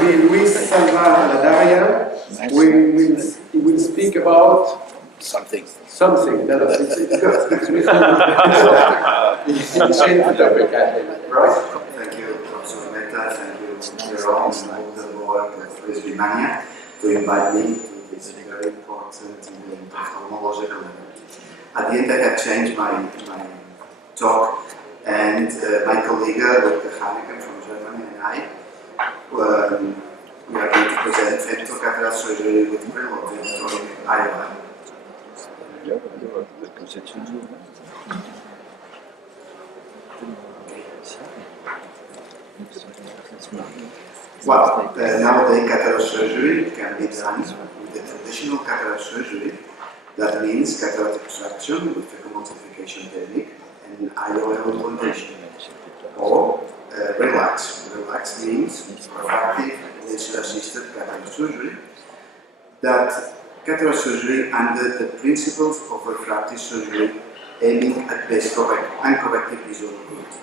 be Luis Salva Ladaria. We will speak about something. No, it's good. It's change the topic, right? Thank you, Professor Meta. Thank you, Jerome, and all the board of Presbymania to invite me to this very important event of homological level. At the end, I have changed my talk, and my colleague, Dr. Haneke from Germany, and I, we are going to present femtocatheteral surgery with preloaded IOL. Well, nowadays catheter surgery can be done with the traditional catheter surgery. That means cataract extraction with phacoemulsification technique and IOL implantation. Or relax. Relax means refractive laser-assisted cataract surgery. That cataract surgery under the principles of refractive surgery aiming at best uncorrected visual acuity.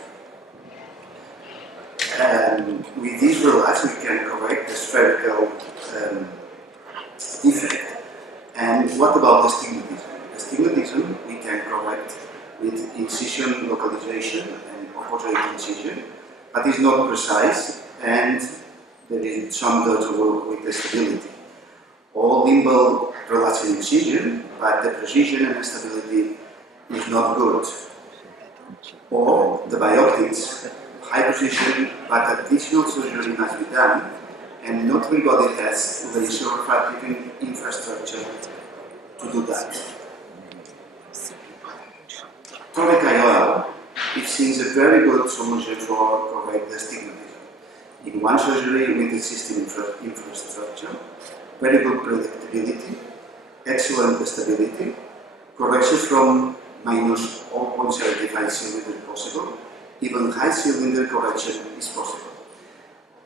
With this relax, we can correct the spherical defect. And what about astigmatism? Astigmatism we can correct with incision localization and opposite incision, but it's not precise, and there is some doubt to work with the stability. Or limbal relaxing incision, but the precision and stability is not good. Or the bioptics, high precision, but additional surgery must be done, and not everybody has laser refractive infrastructure to do that. Toric IOL is seen as a very good solution for correct astigmatism. In one surgery with existing infrastructure, very good predictability, excellent stability, correction from minus 0.75 cylinder possible, even high cylinder correction is possible.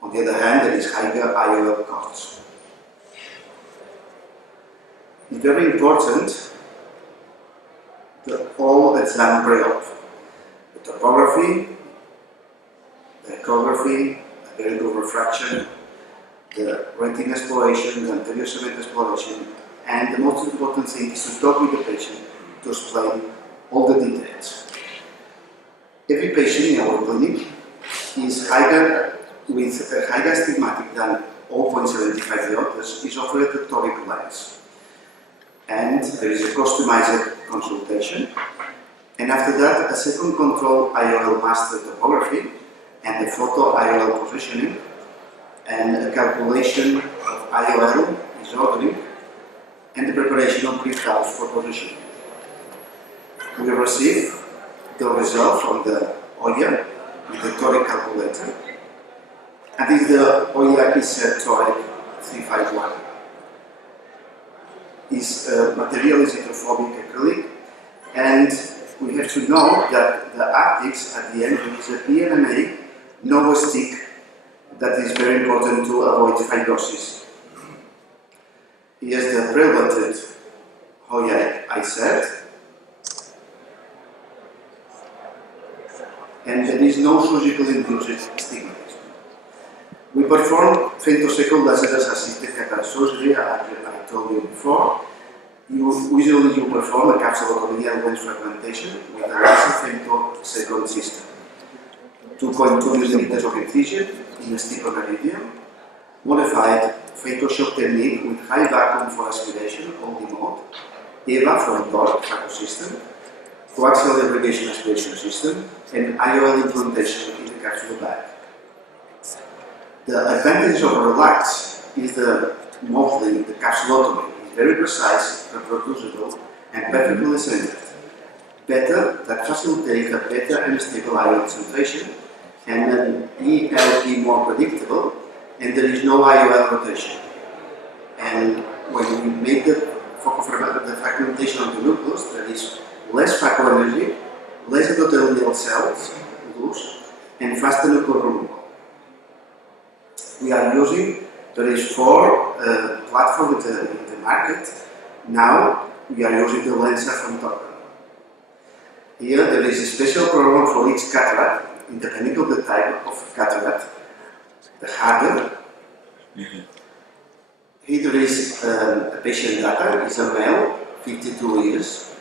On the other hand, there is higher IOL costs. It's very important that all exam pre-op, the topography, the echography, the very good refraction, the retina exploration, the anterior segment exploration, and the most important thing is to talk with the patient to explain all the details. Every patient in our clinic is higher with a higher astigmatic than 0.75 diopters is offered a toric lens. And there is a customized consultation. And after that, a second control IOL master topography and the photo IOL positioning and a calculation of IOL is ordering and the preparation of breathouts for positioning. We receive the result from the OIA with the toric calculator, and this is the OIA ESET toric 351. This material is hydrophobic acrylic, and we have to know that the optics at the end is a PMMA no stick that is very important to avoid fibrosis. Here's the pre-loaded OIA ESET. And there is no surgical induced astigmatism. We perform femtosecond laser-assisted cataract surgery, as I told you before. Usually you perform a capsulotomy and lens fragmentation with a laser femtosecond system. 2.2 millimeters of incision in a steeper meridian, modified phaco-shock technique with high vacuum for aspiration, only mode, EVA from TORC phaco system, coaxial irrigation aspiration system, and IOL implantation in the capsule bag. The advantage of relax is mostly the capsulotomy. It's very precise, reproducible, and perfectly centered. Better, that facilitates a better and stable IOL concentration, and an ELP more predictable, and there is no IOL rotation. And when we make the fragmentation of the nucleus, there is less phaco energy, less endothelial cells loose, and faster nuclear removal. We are using, there is 4 platforms in the market. Now we are using the Lensa from Tokyo. Here there is a special program for each cataract, independent of the type of cataract. The harder, Here is a patient data. It's a male, 52 years,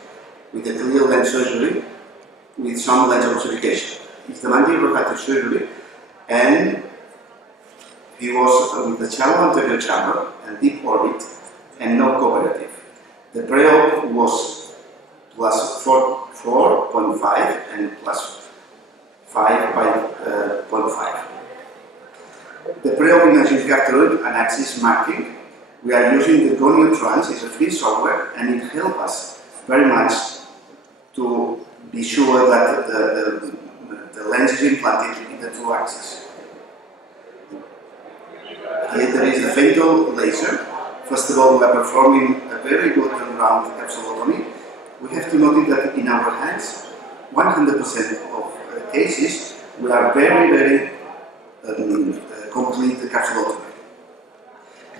with a clear lens surgery, with some lens ossification. It's the mandibular surgery, and he was with a shallow anterior chamber and deep orbit, and no cooperative. The pre-op was plus 4.5 and plus 5.5. The pre-op imaging captured an axis marking. We are using the Gonio Trans, it's a free software, and it helps us very much to be sure that the lens is implanted in the true axis. Here there is the fatal laser. First of all, we are performing a very good turnaround capsulotomy. We have to note that in our hands, 100% of cases, we are very complete capsulotomy.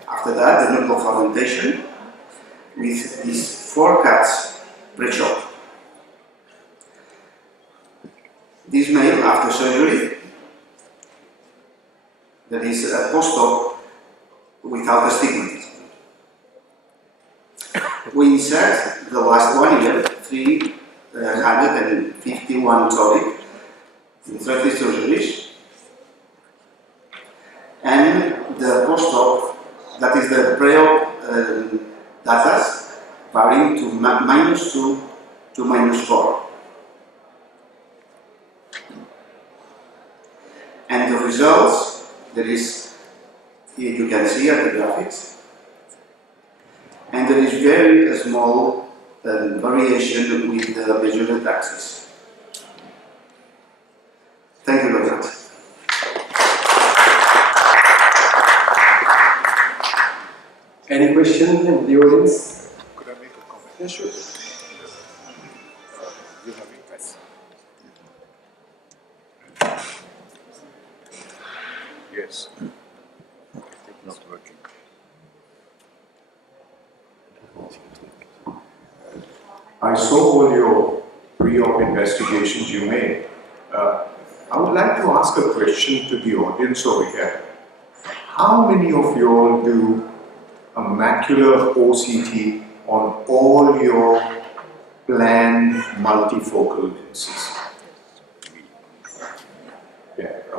After that, the knuckle fragmentation with these 4 cuts pre-chop. This male, after surgery, there is a post-op without astigmatism. We insert the last 1 year, 351 toric in 30 surgeries, and the post-op, that is the pre-op data, varying to -2 to -4. And the results, there is, here you can see at the graphics, and there is very small variation with the measurement axis. Thank you very much. Any question in the audience? Could I make a comment? Yeah, sure. You have it, guys. Yes. I think not working. I saw all your pre-op investigations you made. I would like to ask a question to the audience over here. How many of you all do a macular OCT on all your planned multifocal lenses? Yeah, a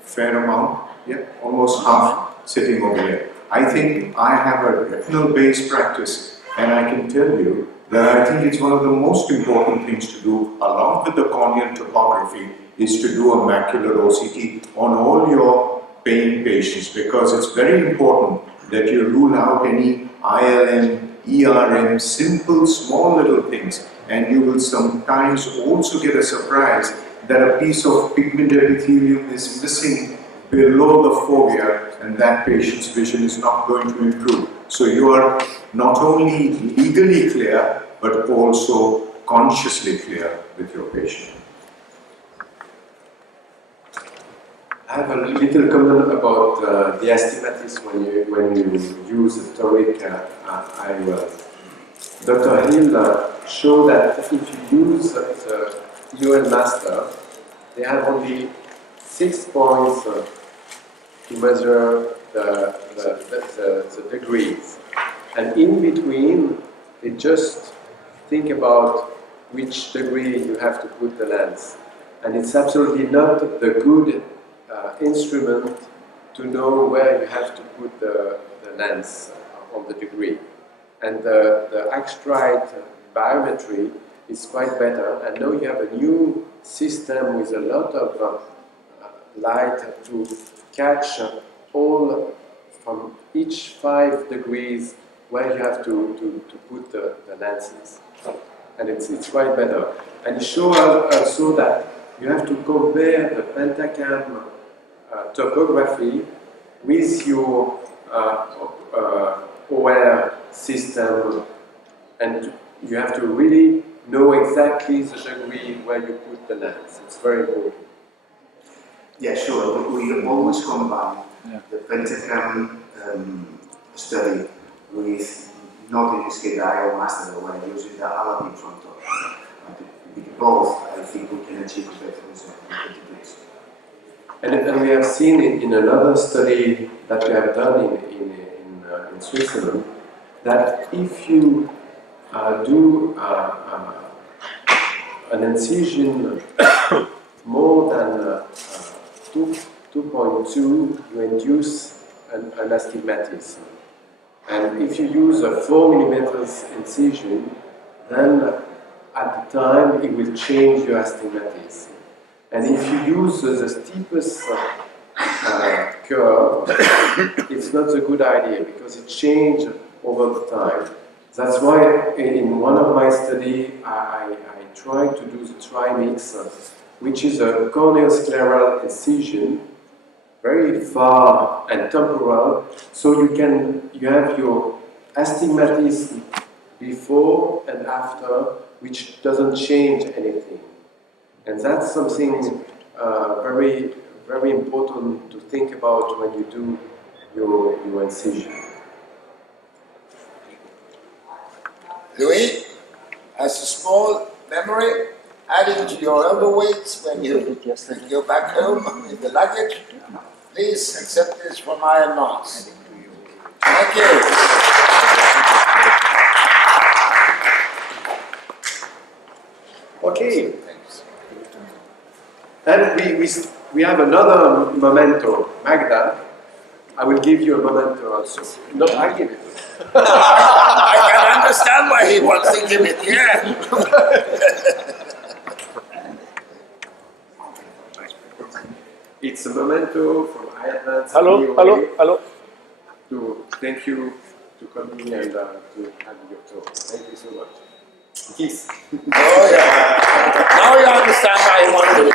fair amount. Yeah, almost half sitting over here. I think I have a retinal-based practice, and I can tell you that I think it's one of the most important things to do, along with the corneal topography, is to do a macular OCT on all your paying patients, because it's very important that you rule out any ILM, ERM, simple, small little things, and you will sometimes also get a surprise that a piece of pigment epithelium is missing below the fovea, and that patient's vision is not going to improve. So you are not only legally clear, but also consciously clear with your patient. I have a little comment about the astigmatism when you use a toric IOL. Dr. Hill showed that if you use the IOL master, they have only 6 points to measure the degrees. And in between, they just think about which degree you have to put the lens. And it's absolutely not the good instrument to know where you have to put the lens on the degree. And the X-Stride biometry is quite better, and now you have a new system with a lot of light to catch all from each 5 degrees where you have to put the lenses. And it's quite better. And it shows also that you have to compare the pentacam topography with your OR system, and you have to really know exactly the degree where you put the lens. It's very important. Yeah, sure. We always combine the pentacam study with, not in this case, the IO master, when using the Aladdin front door. With both, I think we can achieve better results. And we have seen in another study that we have done in Switzerland that if you do an incision more than 2.2, you induce an astigmatism. And if you use a 4 millimeters incision, then at the time it will change your astigmatism. And if you use the steepest curve, it's not a good idea because it changes over the time. That's why in one of my studies I tried to do the trimix, which is a corneoscleral incision, very far and temporal, so you have your astigmatism before and after, which doesn't change anything. And that's something very, very important to think about when you do your incision. Louis, as a small memory, adding to your overweights when you go back home with the luggage, please accept this from my advance. Thank you. Okay. And we have another memento, Magda. I will give you a memento also. No, I give it. I can understand why he wants to give it, yeah. It's a memento from Ireland. Hello. To thank you to come here and to have your talk. Thank you so much. Kiss. Oh yeah. Now you understand why he wanted it.